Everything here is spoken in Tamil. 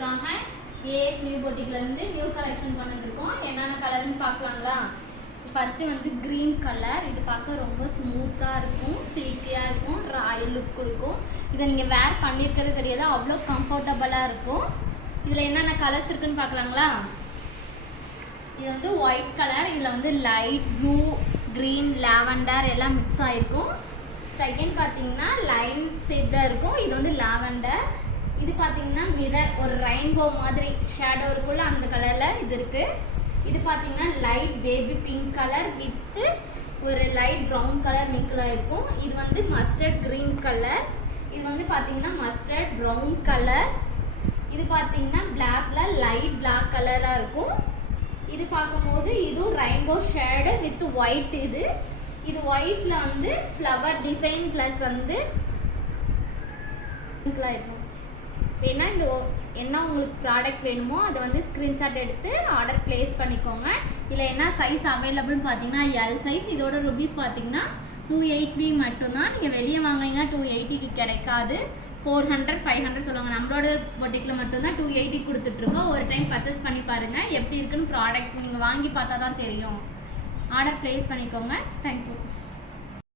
உங்களுக்காக ஏஎஸ் நியூ பொட்டிக்லேருந்து நியூ கலெக்ஷன் பண்ணிருக்கோம். என்னென்ன கலர்னு பார்க்கலாங்களா? ஃபஸ்ட்டு வந்து க்ரீன் கலர். இது பார்க்க ரொம்ப ஸ்மூத்தாக இருக்கும், சில்கியாக இருக்கும், ராயல் லுக் கொடுக்கும். இதை நீங்கள் வேர் பண்ணியிருக்கிறது தெரியாது, அவ்வளோ கம்ஃபர்டபுளாக இருக்கும். இதில் என்னென்ன கலர்ஸ் இருக்குன்னு பார்க்கலாங்களா? இது வந்து ஒயிட் கலர். இதில் வந்து லைட் ப்ளூ, க்ரீன், லாவெண்டர் எல்லாம் மிக்ஸ் ஆகிருக்கும். செகண்ட் பார்த்தீங்கன்னா லைன் ஷேப்டாக இருக்கும். இது வந்து லாவெண்டர். இது பார்த்தீங்கன்னா மிரர், ஒரு ரெயின்போ மாதிரி ஷேடோ இருக்குள்ள அந்த கலரில் இது இருக்குது. இது பார்த்தீங்கன்னா light baby pink colour with ஒரு லைட் ப்ரௌன் கலர் மிங்கில் இருக்கும். இது வந்து மஸ்டர்ட் க்ரீன் கலர். இது வந்து பார்த்தீங்கன்னா மஸ்டர்ட் ப்ரௌன் கலர். இது பார்த்தீங்கன்னா பிளாக்ல லைட் பிளாக் கலராக இருக்கும். இது பார்க்கும்போது இதுவும் ரெயின்போ ஷேடு வித் ஒயிட். இது ஒயிட்ல வந்து ஃப்ளவர் டிசைன் ப்ளஸ் வந்து இருக்கும். வேணா இந்த என்ன உங்களுக்கு ப்ராடக்ட் வேணுமோ அதை வந்து ஸ்க்ரீன்ஷாட் எடுத்து ஆர்டர் பிளேஸ் பண்ணிக்கோங்க. இல்லை என்ன சைஸ் அவைலபிள்னு பார்த்தீங்கன்னா எல் சைஸ். இதோட ருபீஸ் பார்த்தீங்கன்னா 280 மட்டும்தான். நீங்கள் வெளியே வாங்கினீங்கன்னா 280க்கு கிடைக்காது. 400 500 சொல்லுவாங்க. நம்மளோட பொட்டிக்கில் மட்டும்தான் 280 கொடுத்துட்ருக்கோம். ஒரு டைம் பர்ச்சேஸ் பண்ணி பாருங்கள் எப்படி இருக்குன்னு. ப்ராடக்ட் நீங்கள் வாங்கி பார்த்தா தான் தெரியும். ஆர்டர் பிளேஸ் பண்ணிக்கோங்க. தேங்க்யூ.